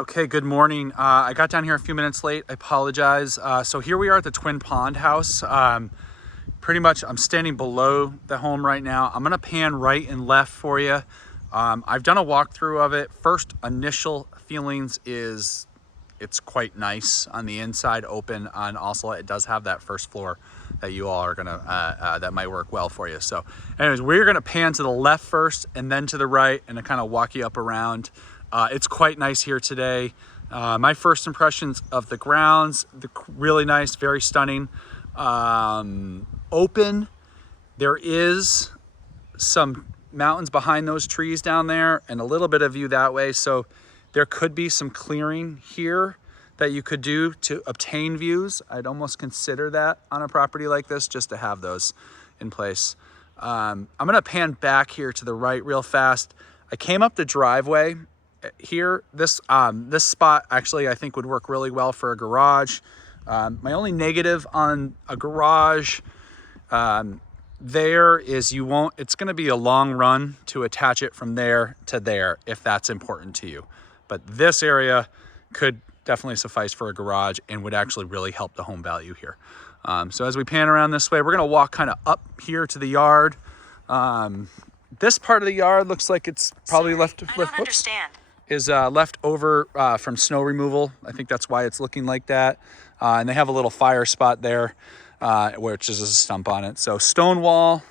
Okay, good morning. I got down here a few minutes late. I apologize. So here we are at the Twin Pond house. Pretty much I'm standing below the home right now. I'm gonna pan right and left for you. I've done a walkthrough of it. First initial feelings is it's quite nice on the inside, open, and also it does have that first floor that you all are gonna, that might work well for you. So anyways, we're gonna pan to the left first and then to the right and kind of walk you up around. It's quite nice here today. My first impressions of the grounds, really nice, very stunning. Open. There is some mountains behind those trees down there and a little bit of view that way. So there could be some clearing here that you could do to obtain views. I'd almost consider that on a property like this, just to have those in place. I'm gonna pan back here to the right real fast. I came up the driveway here. This spot actually I think would work really well for a garage. My only negative on a garage there is it's going to be a long run to attach it from there to there if that's important to you. But this area could definitely suffice for a garage and would actually really help the home value here. So as we pan around this way, we're going to walk kind of up here to the yard. This part of the yard looks like it's probably left over from snow removal. I think that's why it's looking like that. And they have a little fire spot there, which is a stump on it. So stone wall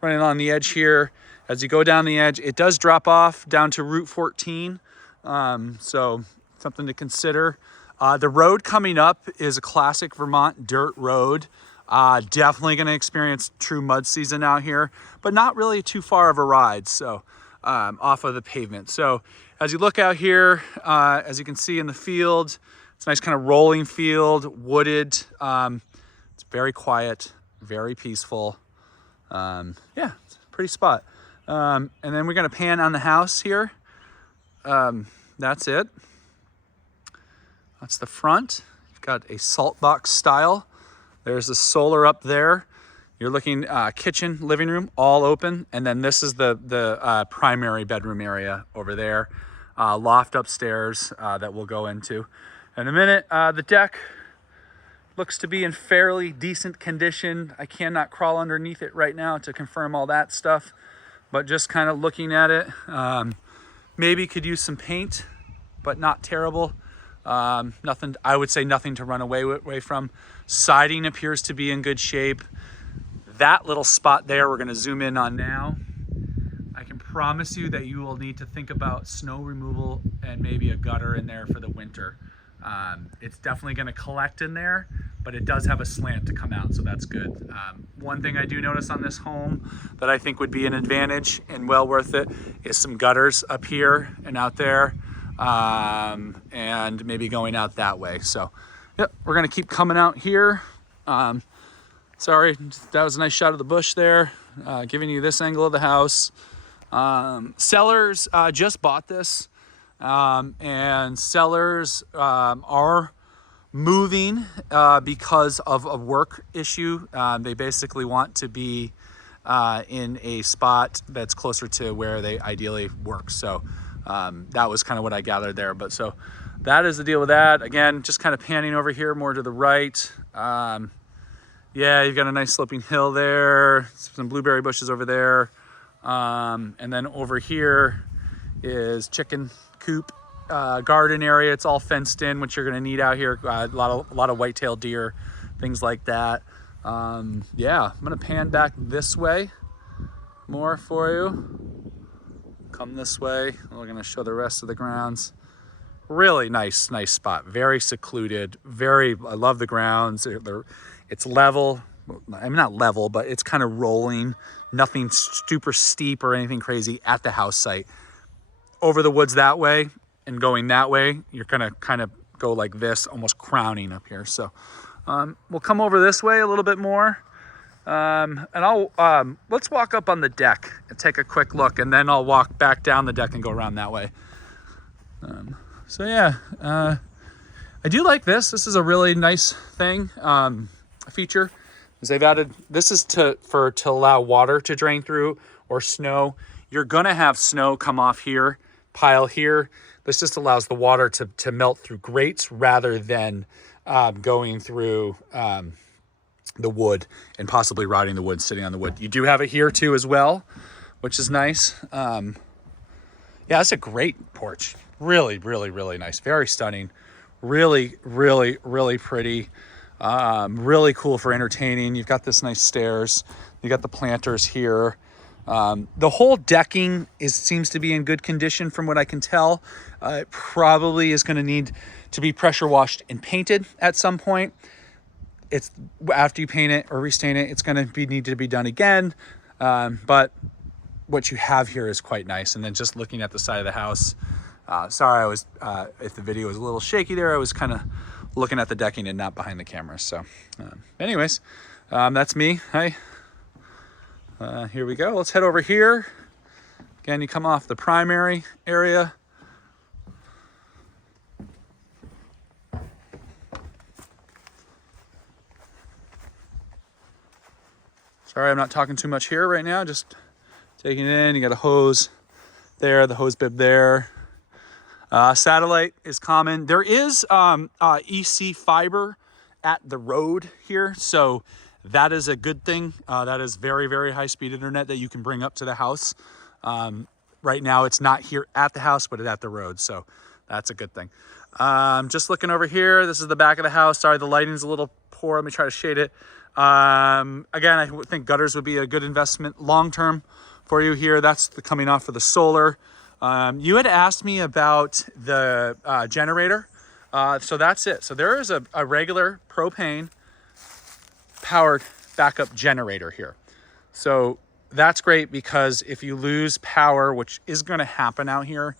running along the edge here. As you go down the edge, it does drop off down to Route 14. So something to consider. The road coming up is a classic Vermont dirt road. Definitely going to experience true mud season out here, but not really too far of a ride. So off of the pavement. So as you look out here, as you can see in the field, it's a nice kind of rolling field, wooded. It's very quiet, very peaceful. Yeah, it's a pretty spot. And then we're gonna pan on the house here. That's it. That's the front. You've got a salt box style. There's the solar up there. You're looking kitchen, living room, all open. And then this is the primary bedroom area over there. Loft upstairs that we'll go into in a minute. The deck looks to be in fairly decent condition. I cannot crawl underneath it right now to confirm all that stuff, but just kind of looking at it, maybe could use some paint, but not terrible. Nothing, I would say nothing to run away from. Siding appears to be in good shape. That little spot there we're going to zoom in on now. I can promise you that you will need to think about snow removal and maybe a gutter in there for the winter. It's definitely going to collect in there, but it does have a slant to come out, so that's good. One thing I do notice on this home that I think would be an advantage and well worth it is some gutters up here and out there, and maybe going out that way. So yep, we're going to keep coming out here. Sorry, that was a nice shot of the bush there, giving you this angle of the house. Sellers just bought this, and sellers are moving because of a work issue. They basically want to be in a spot that's closer to where they ideally work. So that was kind of what I gathered there. But so that is the deal with that. Again, just kind of panning over here more to the right. Yeah, you've got a nice sloping hill there, some blueberry bushes over there. And then over here is chicken coop, garden area. It's all fenced in, which you're going to need out here. A lot of white-tailed deer, things like that. Yeah, I'm going to pan back this way more for you. Come this way. We're going to show the rest of the grounds. Really nice spot. Very secluded. I love the grounds. It's level. I mean, not level, but it's kind of rolling. Nothing super steep or anything crazy at the house site. Over the woods that way and going that way, you're gonna kind of go like this, almost crowning up here. So we'll come over this way a little bit more. And let's walk up on the deck and take a quick look, and then I'll walk back down the deck and go around that way. So yeah, I do like this. This is a really nice thing, feature. Is they've added, this is to allow water to drain through or snow. You're gonna have snow come off here pile here. This just allows the water to melt through grates rather than going through the wood and possibly rotting the wood, sitting on the wood. You do have it here too as well, which is nice. Yeah, it's a great porch. Really, really, really nice. Very stunning. Really, really, really pretty. Really cool for entertaining. You've got this nice stairs. You got the planters here. The whole decking seems to be in good condition from what I can tell. It probably is going to need to be pressure washed and painted at some point. It's after you paint it or restain it, it's going to need to be done again. But what you have here is quite nice. And then just looking at the side of the house, sorry, I was, if the video was a little shaky there, I was kind of looking at the decking and not behind the camera. So anyways, that's me. Hi. Here we go. Let's head over here. Again, you come off the primary area. Sorry, I'm not talking too much here right now. Just taking it in. You got a hose there, the hose bib there. Satellite is common. There is EC fiber at the road here, so that is a good thing. That is very, very high speed internet that you can bring up to the house. Right now it's not here at the house, but it's at the road, so that's a good thing. Just looking over here, this is the back of the house. Sorry, the lighting's a little poor. Let me try to shade it. Again, I think gutters would be a good investment long-term for you here. That's coming off for the solar. You had asked me about the generator. So that's it. So there is a regular propane powered backup generator here. So that's great because if you lose power, which is going to happen out here,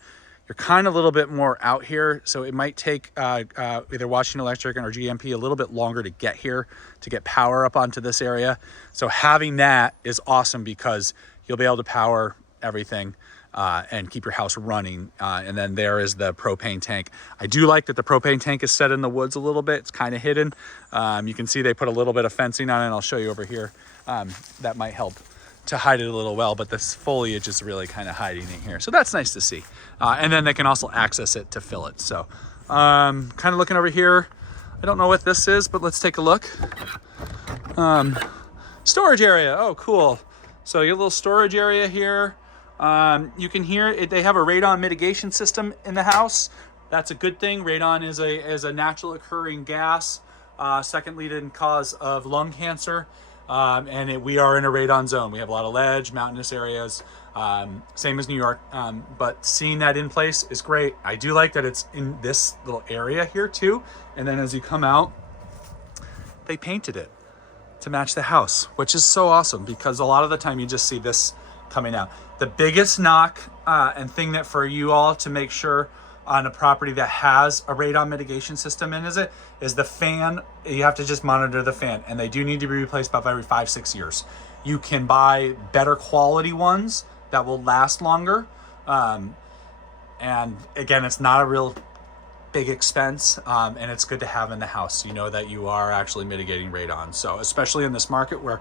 you're kind of a little bit more out here. So it might take either Washington Electric or GMP a little bit longer to get here, to get power up onto this area. So having that is awesome because you'll be able to power everything and keep your house running. And then there is the propane tank. I do like that the propane tank is set in the woods a little bit. It's kind of hidden. You can see they put a little bit of fencing on it, and I'll show you over here. That might help to hide it a little well, but this foliage is really kind of hiding it here. So that's nice to see. And then they can also access it to fill it. So kind of looking over here. I don't know what this is, but let's take a look. Storage area. Oh, cool. So you have a little storage area here. You can hear it. They have a radon mitigation system in the house. That's a good thing. Radon is a natural occurring gas, second leading cause of lung cancer. And we are in a radon zone. We have a lot of ledge, mountainous areas, same as New York. But seeing that in place is great. I do like that it's in this little area here too. And then as you come out, they painted it to match the house, which is so awesome because a lot of the time you just see this coming out. The biggest knock and thing that for you all to make sure on a property that has a radon mitigation system in is the fan. You have to just monitor the fan, and they do need to be replaced about every 5-6 years. You can buy better quality ones that will last longer. And again, it's not a real big expense, and it's good to have in the house. You know that you are actually mitigating radon. So especially in this market where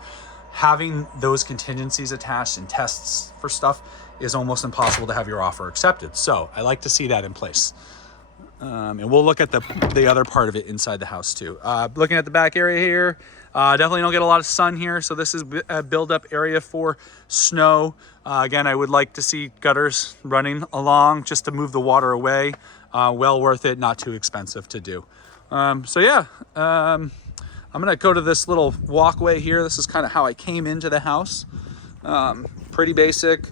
having those contingencies attached and tests for stuff is almost impossible to have your offer accepted. So I like to see that in place. And we'll look at the other part of it inside the house too. Looking at the back area here, definitely don't get a lot of sun here. So this is a build-up area for snow. Again, I would like to see gutters running along just to move the water away. Well worth it, not too expensive to do. So yeah, I'm gonna go to this little walkway here. This is kind of how I came into the house. Pretty basic,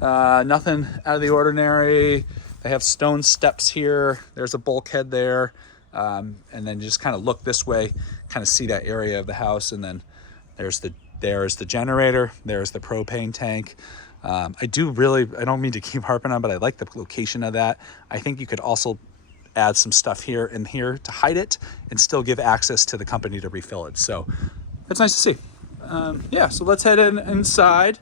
nothing out of the ordinary. They have stone steps here. There's a bulkhead there. And then just kind of look this way, kind of see that area of the house. And then there's the generator. There's the propane tank. I don't mean to keep harping on, but I like the location of that. I think you could also add some stuff here and here to hide it and still give access to the company to refill it. So that's nice to see. Yeah, so let's head inside.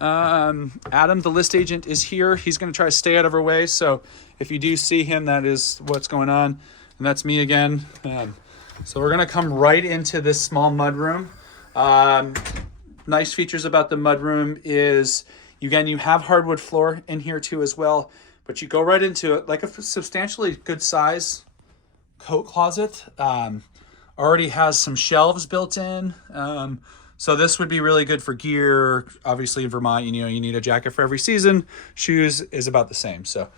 Adam, the list agent, is here. He's going to try to stay out of our way. So if you do see him, that is what's going on. And that's me again. So we're going to come right into this small mudroom. Nice features about the mudroom is, again, you have hardwood floor in here too as well. but you go right into it, like a substantially good size coat closet. Already has some shelves built in. So this would be really good for gear. Obviously in Vermont, you know, you need a jacket for every season. Shoes is about the same. So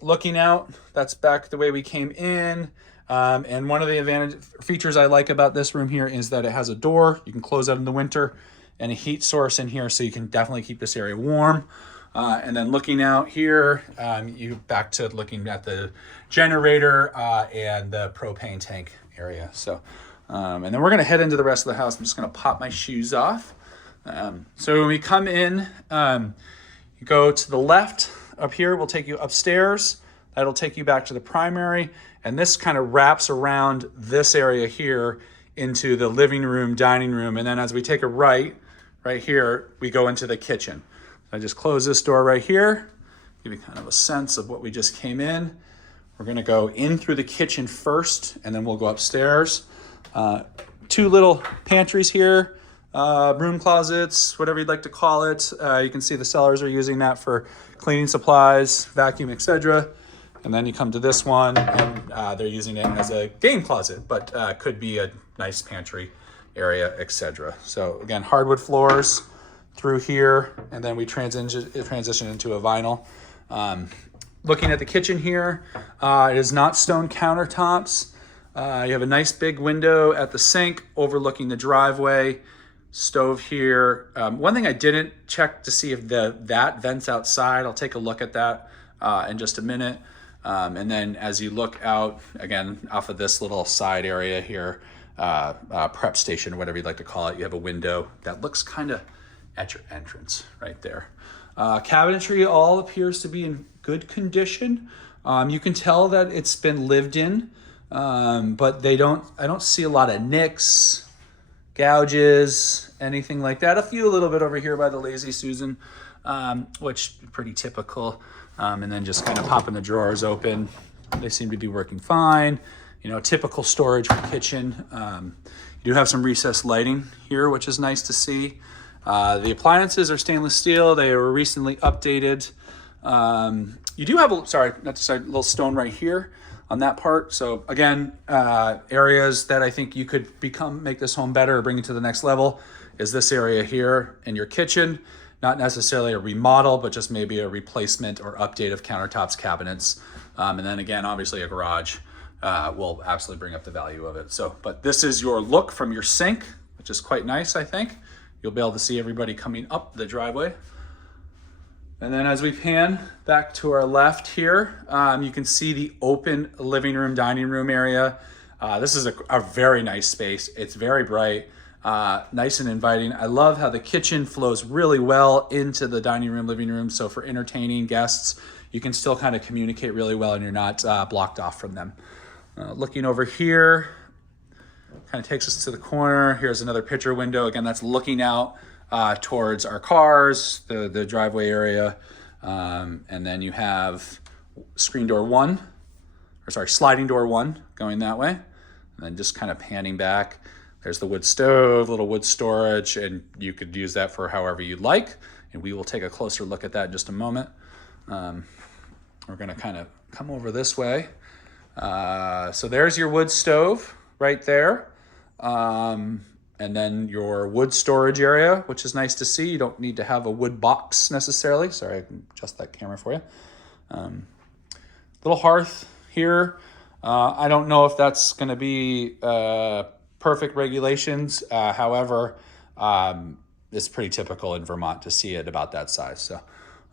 looking out, that's back the way we came in. And one of the features I like about this room here is that it has a door. You can close out in the winter, and a heat source in here, so you can definitely keep this area warm. And then looking out here, you back to looking at the generator and the propane tank area. So, and then we're gonna head into the rest of the house. I'm just gonna pop my shoes off. So when we come in, you go to the left up here, we'll take you upstairs. That'll take you back to the primary. And this kind of wraps around this area here into the living room, dining room. And then as we take a right here, we go into the kitchen. I just close this door right here, give you kind of a sense of what we just came in. We're gonna go in through the kitchen first, and then we'll go upstairs. Two little pantries here, broom closets, whatever you'd like to call it. You can see the sellers are using that for cleaning supplies, vacuum, etc. And then you come to this one, and they're using it as a game closet, but could be a nice pantry area, etc. So again, hardwood floors through here, and then we transition into a vinyl. Looking at the kitchen here, it is not stone countertops. You have a nice big window at the sink overlooking the driveway. Stove here. One thing I didn't check to see if that vents outside. I'll take a look at that in just a minute. And then as you look out, again, off of this little side area here, prep station, whatever you'd like to call it, you have a window that looks kind of at your entrance right there. Cabinetry all appears to be in good condition. You can tell that it's been lived in, but I don't see a lot of nicks, gouges, anything like that. A little bit over here by the Lazy Susan, which pretty typical. And then just kind of popping the drawers open. They seem to be working fine. You know, typical storage for kitchen. You do have some recessed lighting here, which is nice to see. The appliances are stainless steel. They were recently updated. You do have a little stone right here on that part. So again, areas that I think you could make this home better or bring it to the next level is this area here in your kitchen. Not necessarily a remodel, but just maybe a replacement or update of countertops, cabinets. And then again, obviously a garage will absolutely bring up the value of it. So, but this is your look from your sink, which is quite nice, I think. You'll be able to see everybody coming up the driveway. And then as we pan back to our left here, you can see the open living room, dining room area. This is a very nice space. It's very bright. Nice and inviting. I love how the kitchen flows really well into the dining room, living room. So for entertaining guests, you can still kind of communicate really well and you're not blocked off from them. Looking over here, kind of takes us to the corner. Here's another picture window. Again, that's looking out towards our cars, the driveway area. And then you have sliding door one going that way. And then just kind of panning back. There's the wood stove, little wood storage, and you could use that for however you'd like. And we will take a closer look at that in just a moment. We're gonna kind of come over this way. So there's your wood stove right there. And then your wood storage area, which is nice to see. You don't need to have a wood box necessarily. Sorry, I can adjust that camera for you. Little hearth here. I don't know if that's gonna be perfect regulations. However, it's pretty typical in Vermont to see it about that size. So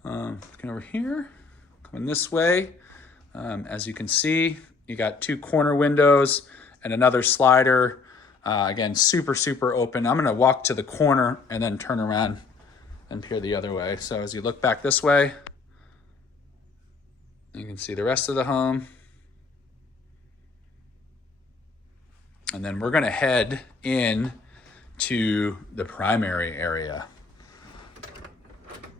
looking over here, coming this way, as you can see, you got two corner windows and another slider. Again, super, super open. I'm gonna walk to the corner and then turn around and peer the other way. So as you look back this way, you can see the rest of the home. And then we're gonna head in to the primary area.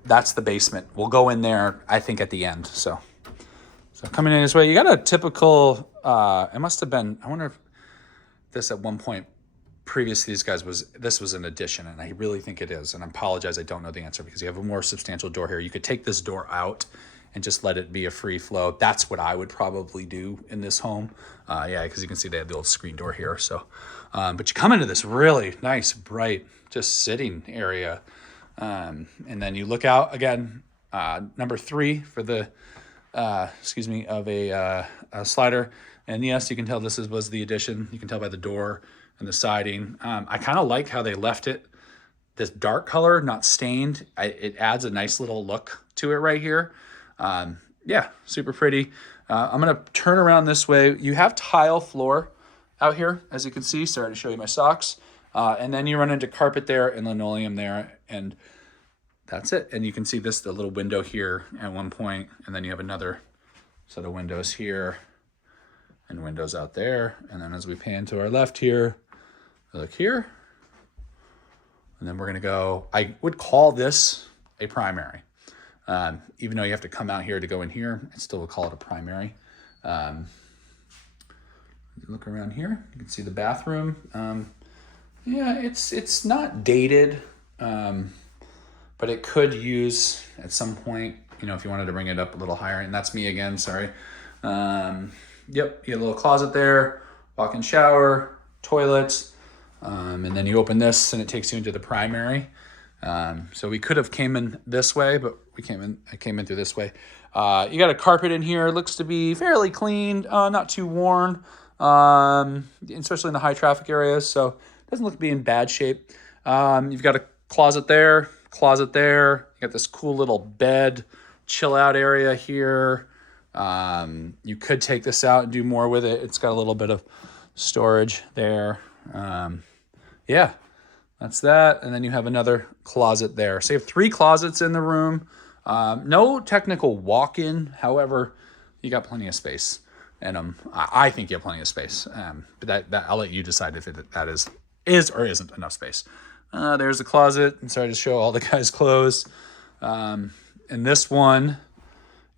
That's the basement. We'll go in there, I think, at the end. So coming in this way, you got a typical, it must have been, I wonder if this at one point previous to these guys this was an addition, and I really think it is. And I apologize, I don't know the answer because you have a more substantial door here. You could take this door out and just let it be a free flow. That's what I would probably do in this home. Yeah, because you can see they have the old screen door here. So, but you come into this really nice, bright, just sitting area. And then you look out again, number 3 for the, of a slider. And yes, you can tell this was the addition. You can tell by the door and the siding. I kind of like how they left it this dark color, not stained. It adds a nice little look to it right here. Yeah, super pretty. I'm gonna turn around this way. You have tile floor out here, as you can see. Sorry to show you my socks. And then you run into carpet there and linoleum there, and that's it. And you can see the little window here at one point, and then you have another set of windows here and windows out there. And then as we pan to our left here, look here. And then we're gonna go, I would call this a primary. Even though you have to come out here to go in here, I still would call it a primary. Look around here, you can see the bathroom. Yeah, it's not dated, but it could use at some point, if you wanted to bring it up a little higher. And that's me again, sorry. Yep, you have a little closet there, walk-in shower, toilets, and then you open this and it takes you into the primary. So we could have came in this way, but I came in through this way. You got a carpet in here, looks to be fairly clean, not too worn, especially in the high traffic areas. So it doesn't look to be in bad shape. You've got a closet there. You got this cool little bed, chill out area here. You could take this out and do more with it. It's got a little bit of storage there. Yeah, that's that. And then you have another closet there. So you have 3 closets in the room. No technical walk-in. However, you got plenty of space. And I think you have plenty of space. But that I'll let you decide if that is or isn't enough space. There's the closet. I'm sorry to show all the guys' clothes. And this one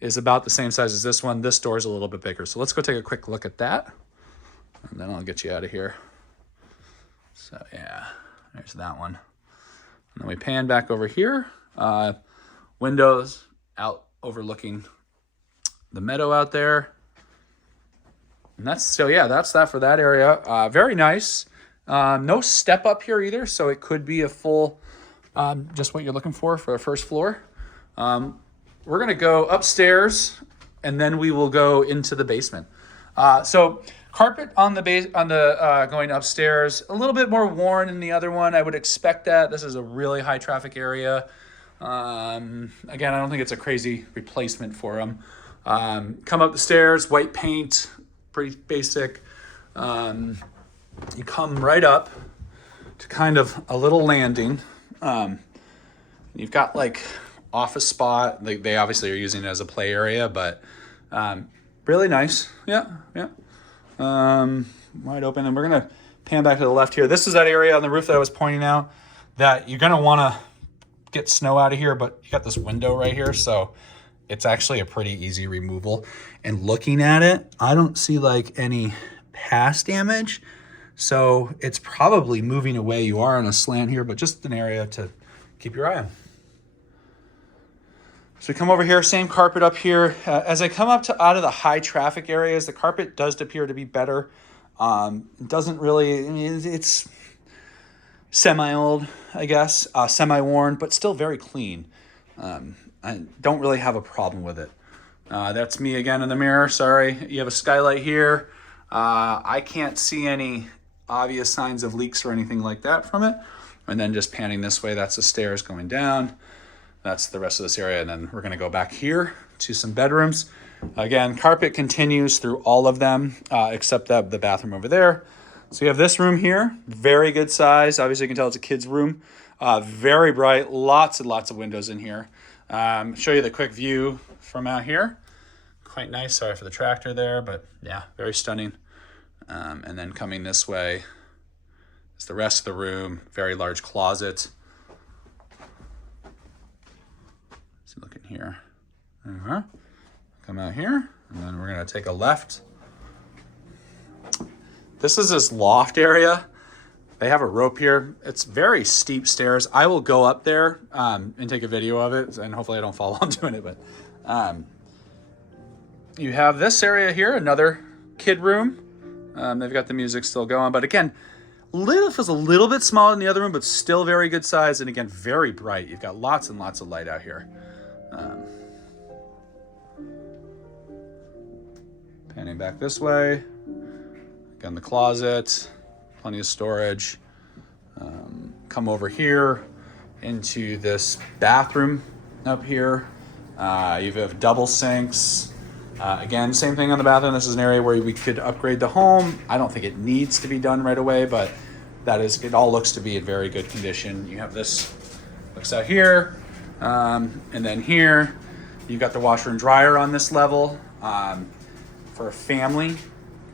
is about the same size as this one. This door is a little bit bigger. So let's go take a quick look at that. And then I'll get you out of here. So yeah, there's that one. And then we pan back over here. Windows out overlooking the meadow out there. And that's that for that area. Very nice. No step up here either, so it could be a full, just what you're looking for a first floor. We're gonna go upstairs, and then we will go into the basement. So carpet on the base going upstairs, a little bit more worn than the other one. I would expect that. This is a really high traffic area. Again, I don't think it's a crazy replacement for them. Come up the stairs, white paint, pretty basic. You come right up to kind of a little landing. You've got like office spot. They obviously are using it as a play area, but really nice. Yeah. Wide open. And we're gonna pan back to the left here. This is that area on the roof that I was pointing out that you're gonna wanna get snow out of here, but you got this window right here, so it's actually a pretty easy removal. And looking at it, I don't see like any past damage. So it's probably moving away. You are on a slant here, but just an area to keep your eye on. So we come over here, same carpet up here. As I come up out of the high traffic areas, the carpet does appear to be better. Doesn't really, it's semi-old, I guess, semi-worn, but still very clean. I don't really have a problem with it. That's me again in the mirror, sorry. You have a skylight here. I can't see any obvious signs of leaks or anything like that from it. And then just panning this way, that's the stairs going down. That's the rest of this area. And then we're gonna go back here to some bedrooms. Again, carpet continues through all of them, except the bathroom over there. So you have this room here, very good size. Obviously you can tell it's a kid's room. Very bright, lots and lots of windows in here. Show you the quick view from out here. Quite nice, sorry for the tractor there, but yeah, very stunning. And then coming this way is the rest of the room, very large closet. So look in here. Come out here, and then we're gonna take a left. This is this loft area. They have a rope here. It's very steep stairs. I will go up there and take a video of it, and hopefully I don't fall while I'm doing it, but you have this area here, another kid room. They've got the music still going, but again, feels a little bit smaller than the other room, but still very good size. And again, very bright. You've got lots and lots of light out here. Panning back this way. Again, the closet, plenty of storage. Come over here into this bathroom up here. You have double sinks. Again, same thing on the bathroom. This is an area where we could upgrade the home. I don't think it needs to be done right away, but it all looks to be in very good condition. You have this, looks out here, and then here, you've got the washer and dryer on this level. For a family,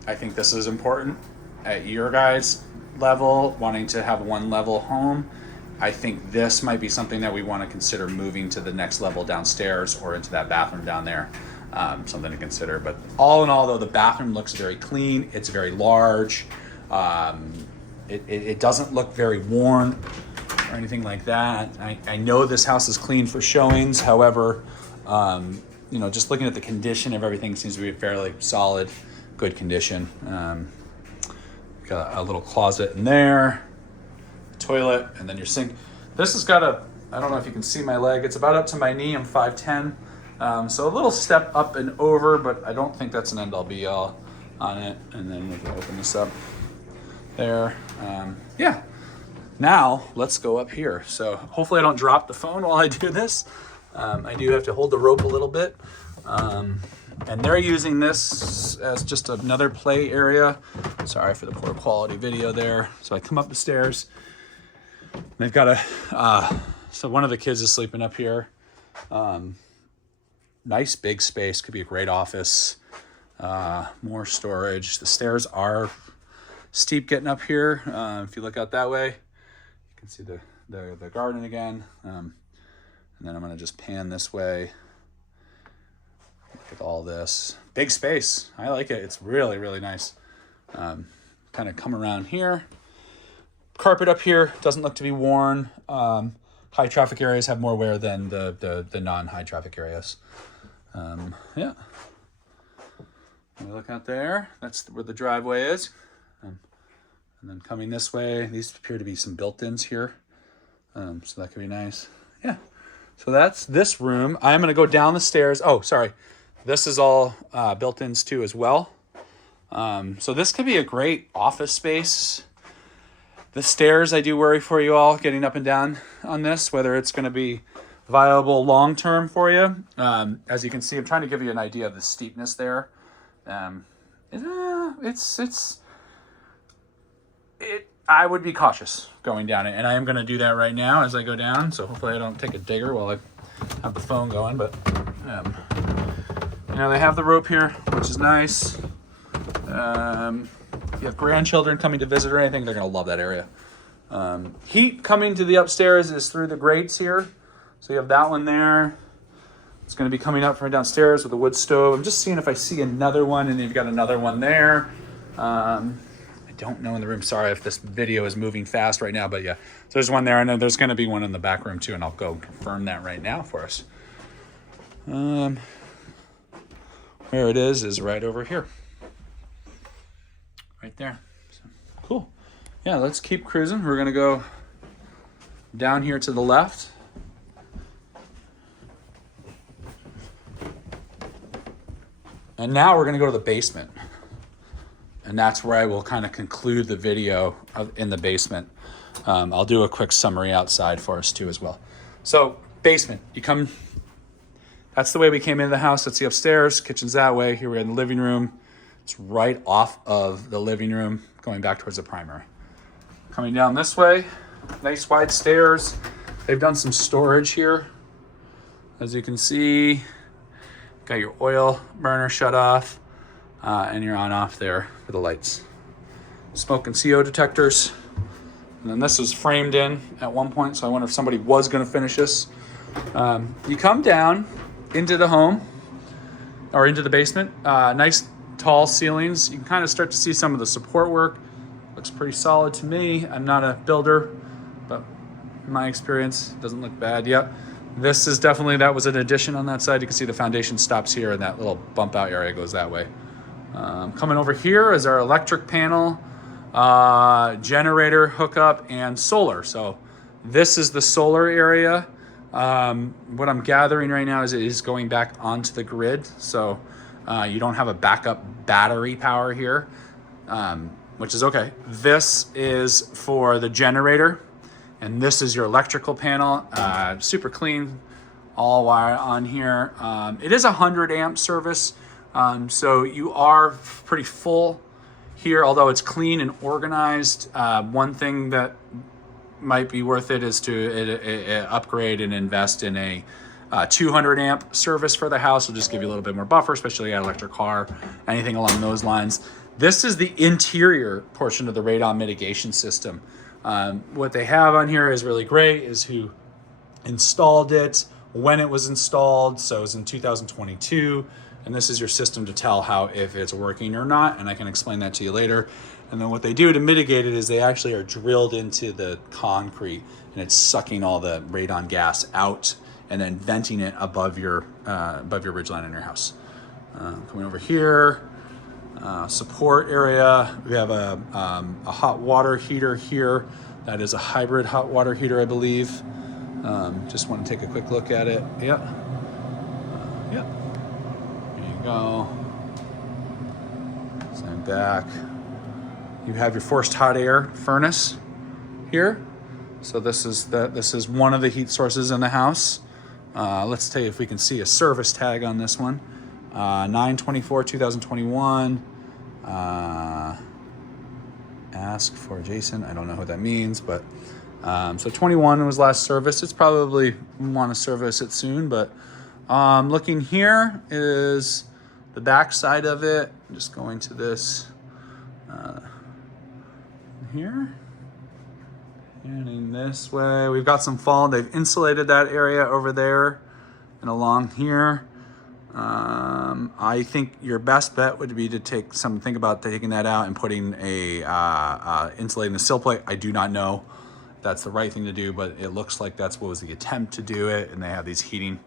I think this is important. At your guys' level, wanting to have one level home, I think this might be something that we want to consider moving to the next level downstairs or into that bathroom down there. Something to consider. But all in all, though, the bathroom looks very clean. It's very large. It doesn't look very worn or anything like that. I know this house is clean for showings. However, just looking at the condition of everything, seems to be a fairly solid, good condition. Got a little closet in there, toilet, and then your sink. This has got I don't know if you can see my leg. It's about up to my knee. I'm 5'10". So a little step up and over, but I don't think that's an end all be all on it. And then we can open this up there. Yeah. Now let's go up here. So hopefully I don't drop the phone while I do this. I do have to hold the rope a little bit. And they're using this as just another play area. Sorry for the poor quality video there. So I come up the stairs. They've got so one of the kids is sleeping up here. Nice big space, could be a great office. More storage. The stairs are steep getting up here. If you look out that way, you can see the garden again. And then I'm gonna just pan this way. Look at all this. Big space, I like it. It's really, really nice. Kind of come around here. Carpet up here, doesn't look to be worn. High traffic areas have more wear than the non-high traffic areas. Yeah. When we look out there, that's where the driveway is. And then coming this way, these appear to be some built-ins here. So that could be nice. Yeah. So that's this room. I'm going to go down the stairs. Oh, sorry. This is all built-ins too as well. So this could be a great office space. The stairs, I do worry for you all getting up and down on this, whether it's going to be viable long-term for you. As you can see, I'm trying to give you an idea of the steepness there. I would be cautious going down it, and I am going to do that right now as I go down. So hopefully I don't take a digger while I have the phone going. But they have the rope here, which is nice. If you have grandchildren coming to visit or anything, they're going to love that area. Heat coming to the upstairs is through the grates here. So you have that one there. It's going to be coming up from downstairs with a wood stove. I'm just seeing if I see another one, and you've got another one there. I don't know in the room. Sorry if this video is moving fast right now, but yeah. So there's one there, and then there's going to be one in the back room too, and I'll go confirm that right now for us. Where it is right over here. Right there. So, cool. Yeah, let's keep cruising. We're going to go down here to the left. And now we're going to go to the basement. And that's where I will kind of conclude the video in the basement. I'll do a quick summary outside for us too as well. So basement, that's the way we came into the house. That's the upstairs, kitchen's that way. Here we're in the living room. It's right off of the living room, going back towards the primary. Coming down this way, nice wide stairs. They've done some storage here. As you can see, got your oil burner shut off, and you're on off there for the lights. Smoke and CO detectors. And then this was framed in at one point, so I wonder if somebody was gonna finish this. You come down into the home, or into the basement. Nice tall ceilings. You can kind of start to see some of the support work. Looks pretty solid to me. I'm not a builder, but in my experience, it doesn't look bad yet. This is definitely, that was an addition on that side. You can see the foundation stops here and that little bump out area goes that way. Coming over here is our electric panel, generator hookup, and solar. So this is the solar area. What I'm gathering right now is it is going back onto the grid. So you don't have a backup battery power here, which is okay. This is for the generator, and this is your electrical panel. Super clean, all wire on here. It is a 100 amp service, so you are pretty full here, although it's clean and organized. One thing that might be worth it is to upgrade and invest in a 200 amp service for the house. Will just give you a little bit more buffer, especially an electric car, anything along those lines. This is the interior portion of the radon mitigation system. What they have on here is really great, is who installed it, when it was installed. So it was in 2022. And this is your system to tell how if it's working or not. And I can explain that to you later. And then what they do to mitigate it is they actually are drilled into the concrete, and it's sucking all the radon gas out and then venting it above your ridgeline in your house. Coming over here, support area. We have a hot water heater here. That is a hybrid hot water heater, I believe. Just want to take a quick look at it. Yep. Yep. There you go. Stand back. You have your forced hot air furnace here. So this is one of the heat sources in the house. Let's see if we can see a service tag on this one. 9/24/2021. Ask for Jason. I don't know what that means, but so 21 was last service. It's probably want to service it soon, but looking here is the back side of it. I'm just going to this here. Turning this way. We've got some fall. They've insulated that area over there and along here. I think your best bet would be to think about taking that out and putting insulating the sill plate. I do not know if that's the right thing to do, but it looks like that's what was the attempt to do it. And they have these heating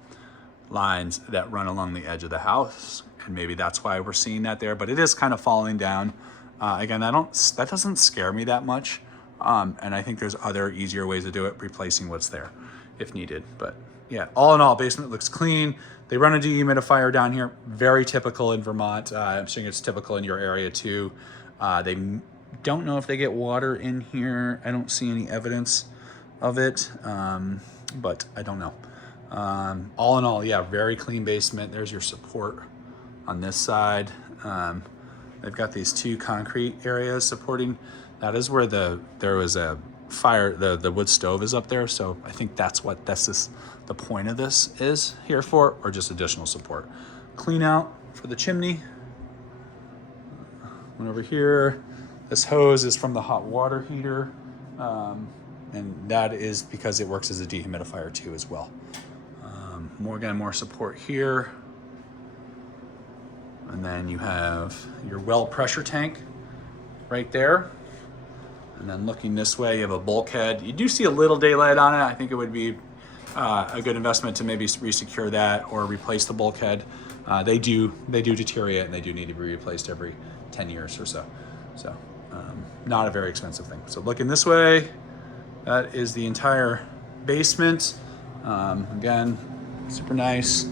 lines that run along the edge of the house, and maybe that's why we're seeing that there. But it is kind of falling down. Again, that doesn't scare me that much. And I think there's other easier ways to do it, replacing what's there if needed. But yeah, all in all, basement looks clean. They run a dehumidifier down here, very typical in Vermont. I'm assuming it's typical in your area too. They don't know if they get water in here. I don't see any evidence of it, but I don't know. All in all, yeah, very clean basement. There's your support on this side. They've got these two concrete areas supporting. That is where there was a fire, the wood stove is up there. So I think that's the point of this is here for, or just additional support. Clean out for the chimney. One over here. This hose is from the hot water heater. And that is because it works as a dehumidifier too as well. More support here. And then you have your well pressure tank right there. And then looking this way, you have a bulkhead. You do see a little daylight on it. I think it would be a good investment to maybe resecure that or replace the bulkhead. They do deteriorate, and they do need to be replaced every 10 years or so. So not a very expensive thing. So looking this way, that is the entire basement. Again, super nice,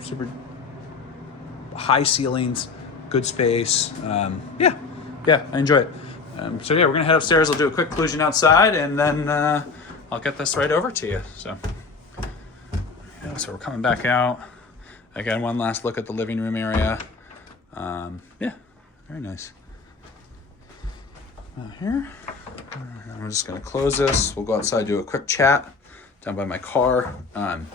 super high ceilings, good space. Yeah, I enjoy it. So yeah, we're gonna head upstairs. I'll do a quick collusion outside, and then I'll get this right over to you. So yeah, so we're coming back out. Again, one last look at the living room area. Yeah, very nice. Here, I'm just gonna close this. We'll go outside, do a quick chat down by my car, and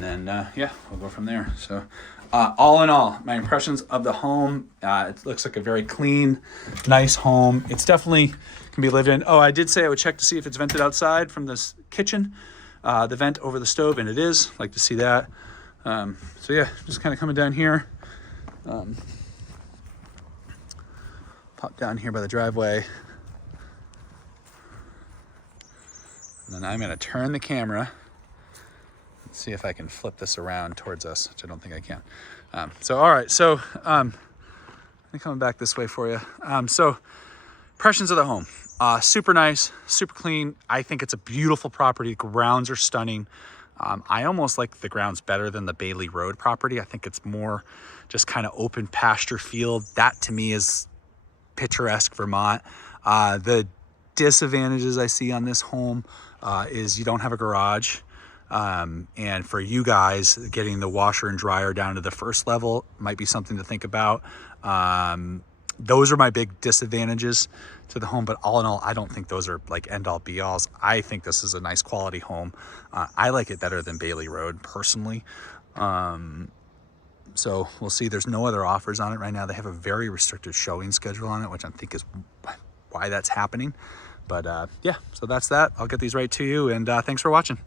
then yeah, we'll go from there. So all in all, my impressions of the home, it looks like a very clean, nice home. It's definitely can be lived in. Oh, I did say I would check to see if it's vented outside from this kitchen, the vent over the stove, and it is. Like to see that. So yeah, just kind of coming down here. Pop down here by the driveway. And then I'm gonna turn the camera see if I can flip this around towards us, which I don't think I can. All right, so let me come back this way for you. So impressions of the home. Super nice, super clean. I think it's a beautiful property. Grounds are stunning. I almost like the grounds better than the Bailey Road property. I think it's more just kind of open pasture field. That to me is picturesque Vermont. The disadvantages I see on this home is you don't have a garage. And for you guys, getting the washer and dryer down to the first level might be something to think about. Those are my big disadvantages to the home, but all in all, I don't think those are like end all be alls. I think this is a nice quality home. I like it better than Bailey Road personally. So we'll see. There's no other offers on it right now. They have a very restricted showing schedule on it, which I think is why that's happening. But yeah, so that's that. I'll get these right to you, and thanks for watching.